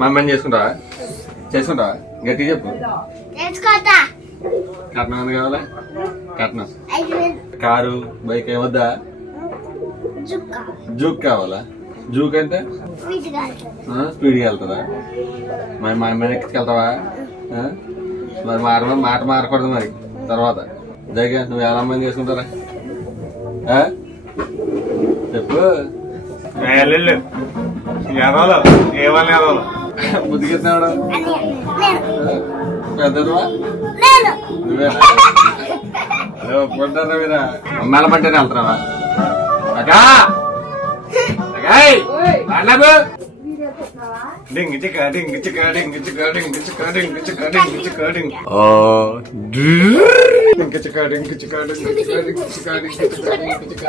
మమ్మల్ని చేసుకుంటావా చేసుకుంటావా గట్టి చెప్పు కట్నం ఎంత కావాలా కట్నం కారు బైక్ ఏమొద్దా జూక్ కావాలా జూక్ అంటే స్పీడ్గా వెళ్తుందా మరి మా అమ్మాయిని ఎక్కించుకెళ్తావా మరి మాట మారకూడదు మరి తర్వాత జగ నువ్వు ఎలా అమ్మాయిని చేసుకుంటారా చెప్పు ముద్దుకెత్తినాడు పెద్దదువా నువ్వేనా ఒప్పుకుంటారా మీరా అమ్మాయిల పట్టేనే వెళ్తున్నావా డింగ్ చిక్క డింగ్ చిక్క డింగ్ చిక్క డింగ్ చిక్క డింగ్ చిక్క డింగ్ చిక్క డింగ్ డింగ్ చిక్క డింగ్ చిక్క డింగ్ చిక్క డింగ్ చిక్క డింగ్ చిక్క